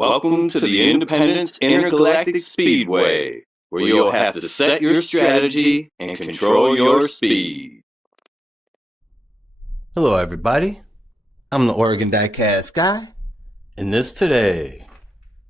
Welcome to the Independence Intergalactic Speedway, where you'll have to set your strategy and control your speed. Hello everybody, I'm the Oregon Diecast guy, and this today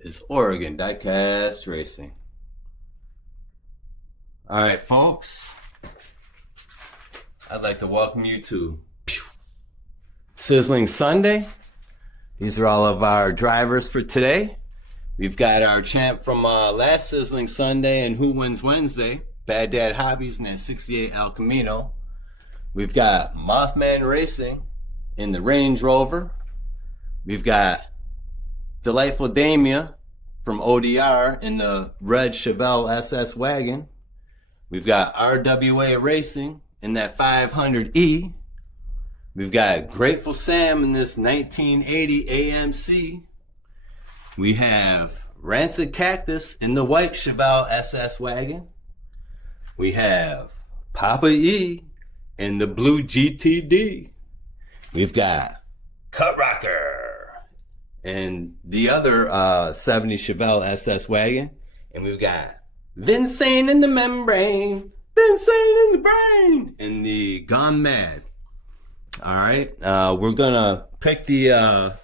is Oregon Diecast Racing. Alright folks, I'd like to welcome you to Sizzling Sunday. These are all of our drivers for today. We've got our champ from last Sizzling Sunday and Who Wins Wednesday, Bad Dad Hobbies in that 68 El Camino. We've got Mothman Racing in the Range Rover. We've got Delightful Damia from ODR in the red Chevelle SS wagon. We've got RWA Racing in that 500E. We've got Grateful Sam in this 1980 AMC. We have Rancid Cactus in the white Chevelle SS wagon. We have Papa E in the blue GTD. We've got Cut Rocker in the other 70 Chevelle SS wagon. And we've got Vincent in the membrane, Vincent in the brain, in the Gone Mad. All right, we're gonna pick the,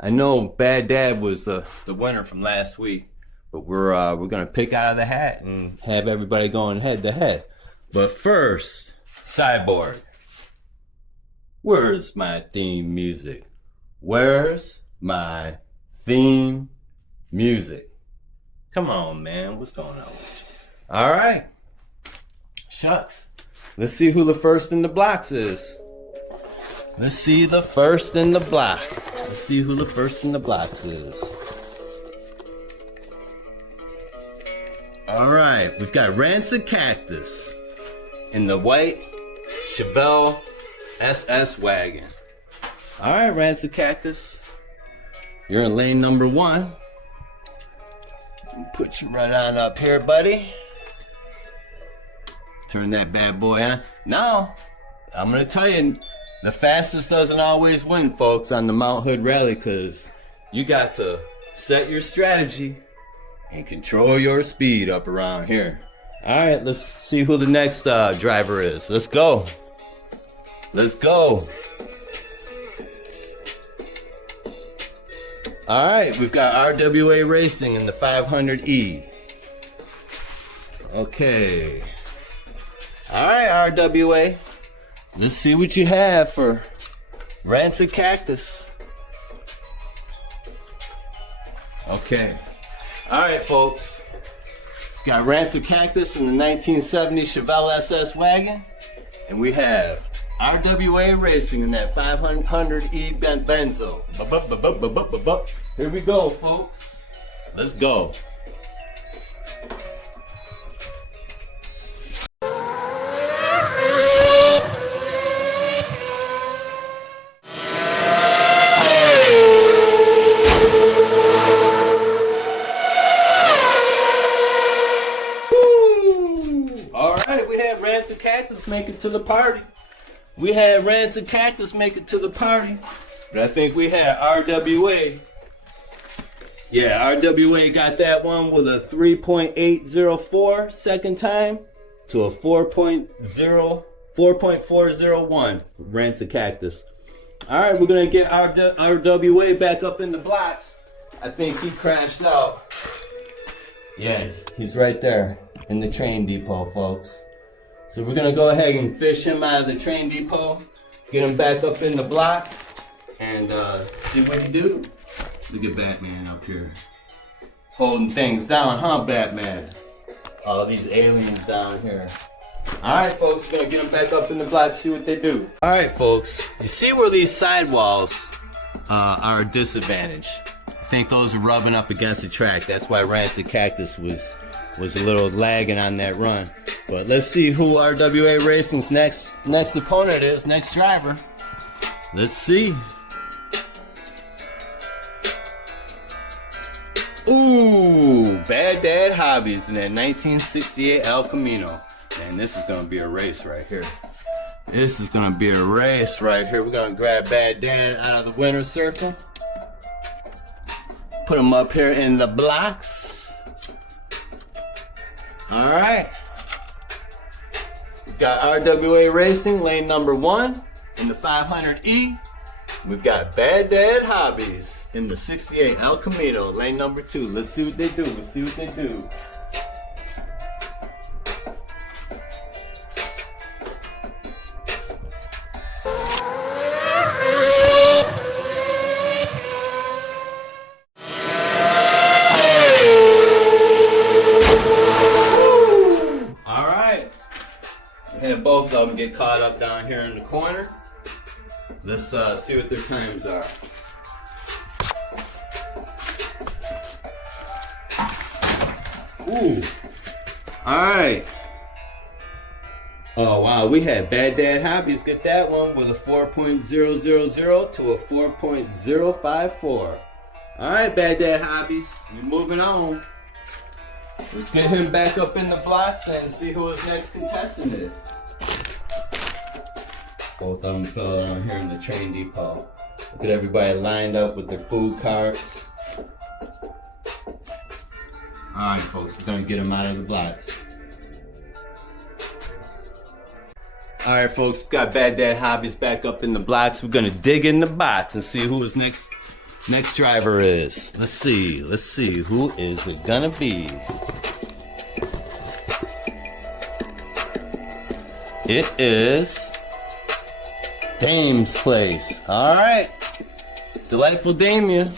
I know Bad Dad was the winner from last week, but we're gonna pick out of the hat and have everybody going head to head. But first, Cyborg, where's my theme music? Where's my theme music? Come on, man, what's going on with you? All right, shucks, let's see who the first in the blocks is. Let's see the first in the block. Let's see who the first in the blocks is. All right, we've got Rancid Cactus in the white Chevelle SS wagon. All right, Rancid Cactus, you're in lane number 1. Put you right on up here, buddy. Turn that bad boy on. Now, I'm gonna tell you, the fastest doesn't always win, folks, on the Mount Hood Rally, because you got to set your strategy and control your speed up around here. All right, let's see who the next driver is. Let's go. Let's go. All right, we've got RWA Racing in the 500E. Okay. All right, RWA. Let's see what you have for Rancid Cactus. Okay. All right, folks. Got Rancid Cactus in the 1970 Chevelle SS wagon. And we have RWA Racing in that 500E Benzo. Here we go, folks. Let's go. Make it to the party. We had Rancid Cactus make it to the party, but I think we had RWA. Yeah, RWA got that one with a 3.804 second time to a 4.401 Rancid Cactus. All right, we're gonna get RWA back up in the blocks. I think he crashed out. Yeah, he's right there in the train depot, folks. So we're gonna go ahead and fish him out of the train depot, get him back up in the blocks, and see what he do. Look at Batman up here, holding things down, huh, Batman? All these aliens down here. All right, folks, we're gonna get them back up in the blocks, see what they do. All right, folks, you see where these sidewalls are a disadvantage? I think those are rubbing up against the track. That's why Rancid Cactus was a little lagging on that run. But let's see who RWA Racing's next opponent is, next driver. Let's see. Ooh, Bad Dad Hobbies in that 1968 El Camino. Man, this is gonna be a race right here. This is gonna be a race right here. We're gonna grab Bad Dad out of the winner's circle. Put them up here in the blocks. All right. We've got RWA Racing, lane number 1 in the 500E. We've got Bad Dad Hobbies in the 68 El Camino, lane number 2. Let's see what they do. Let's see what they do. And both of them get caught up down here in the corner. Let's see what their times are. Ooh. Alright. Oh wow, we had Bad Dad Hobbies get that one with a 4.000 to a 4.054. Alright, Bad Dad Hobbies, you're moving on. Let's get him back up in the blocks and see who his next contestant is. Both of them fell down here in the train depot. Look at everybody lined up with their food carts. Alright folks, we're gonna get them out of the blocks. Alright folks, we've got Bad Dad Hobbies back up in the blocks. We're gonna dig in the box and see who his next driver is. Let's see, who is it gonna be? It is Dame's Place. Alright. Delightful Damia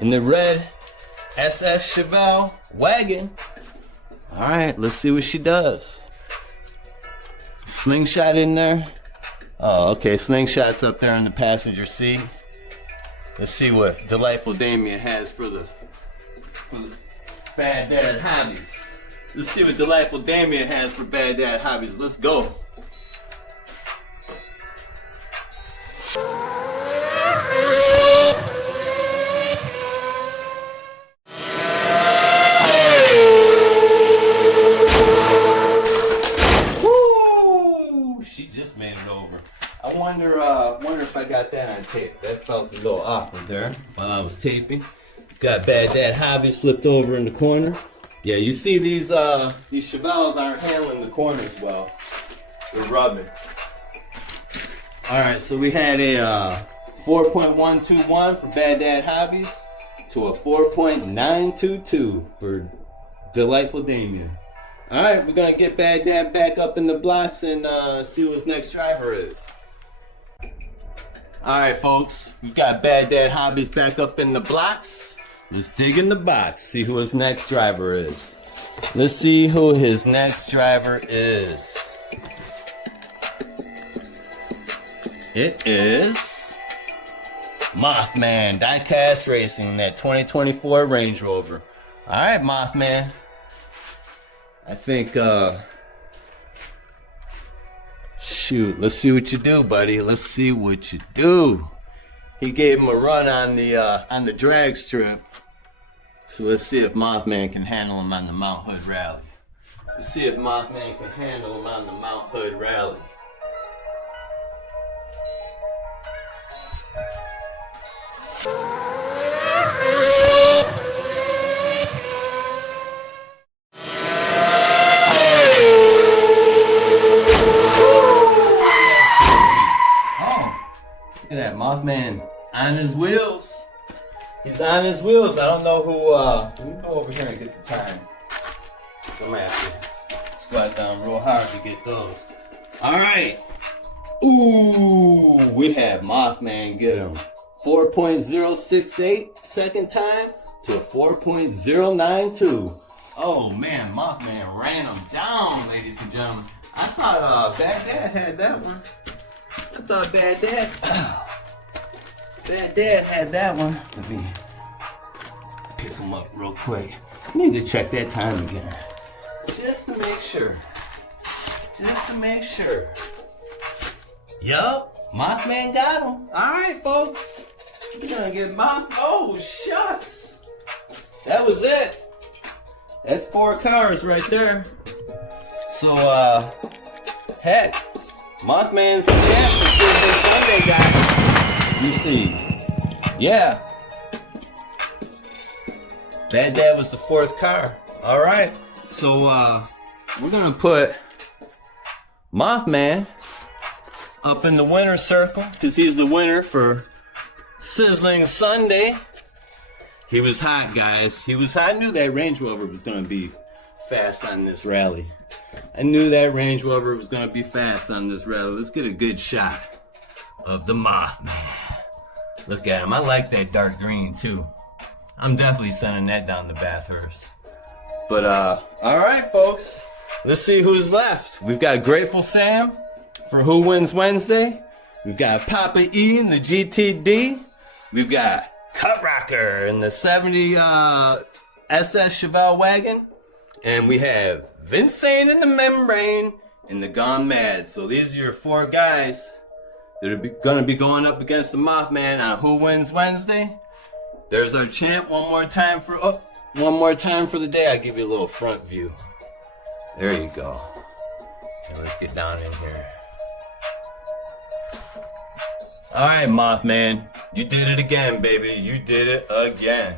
in the red SS Chevelle wagon. Alright, let's see what she does. Slingshot in there. Oh, okay, slingshot's up there in the passenger seat. Let's see what Delightful Damien has for the Bad Dad Hobbies. Let's see what Delightful Damien has for Bad Dad Hobbies. Let's go. Woo! She just made it over. I wonder if I got that on tape. That felt a little awkward there while I was taping. Got Bad Dad Hobbies flipped over in the corner. Yeah, you see these Chevelles aren't handling the corners well. They're rubbing. All right, so we had a 4.121 for Bad Dad Hobbies to a 4.922 for Delightful Damien. All right, we're gonna get Bad Dad back up in the blocks and see who his next driver is. All right, folks, we've got Bad Dad Hobbies back up in the blocks. Let's dig in the box, see who his next driver is. Let's see who his next driver is. It is Mothman Diecast Racing, that 2024 Range Rover. All right, Mothman. I think, shoot, let's see what you do, buddy. Let's see what you do. He gave him a run on the drag strip. So let's see if Mothman can handle him on the Mount Hood Rally. Let's see if Mothman can handle him on the Mount Hood Rally. Look at that, Mothman on his wheels. He's on his wheels. I don't know who, let me go over here and get the time. So I'm gonna have to squat down real hard to get those. All right. Ooh, we had Mothman get him 4.068 second time to a 4.092. Oh man, Mothman ran him down, ladies and gentlemen. I thought Bad Dad had that one. I thought Bad Dad had that one. Let me pick him up real quick. I need to check that time again. Just to make sure. Yup, Mothman got him. Alright, folks. We're gonna get oh, shucks. That was it. That's 4 cars right there. So, heck, Mothman's the champ for Tuesday Sunday, guys. You see. Yeah. Bad Dad was the fourth car. All right. So we're gonna put Mothman up in the winner circle because he's the winner for Sizzling Sunday. He was hot, guys. He was hot. I knew that Range Rover was gonna be fast on this rally. I knew that Range Rover was gonna be fast on this rally. Let's get a good shot of the Mothman. Look at him. I like that dark green too. I'm definitely sending that down to Bathurst. But all right, folks. Let's see who's left. We've got Grateful Sam for Who Wins Wednesday. We've got Papa E in the GTD. We've got Cut Rocker in the 70 SS Chevelle wagon. And we have Vincent in the Membrane in the Gone Mad. So these are your four guys that are going to be going up against the Mothman on Who Wins Wednesday. There's our champ one more time for the day. I'll give you a little front view. There you go. And let's get down in here. All right, Mothman. You did it again, baby. You did it again.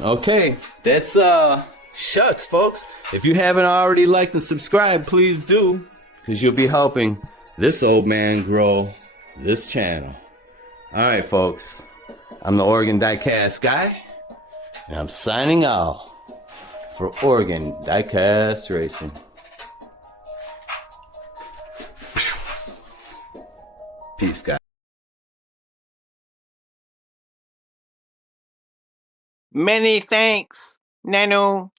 Okay, that's shucks, folks. If you haven't already liked and subscribed, please do, because you'll be helping this old man grow this channel. All right, folks. I'm the Oregon Diecast guy, and I'm signing off for Oregon Diecast Racing. Peace, guys. Many thanks, Nano.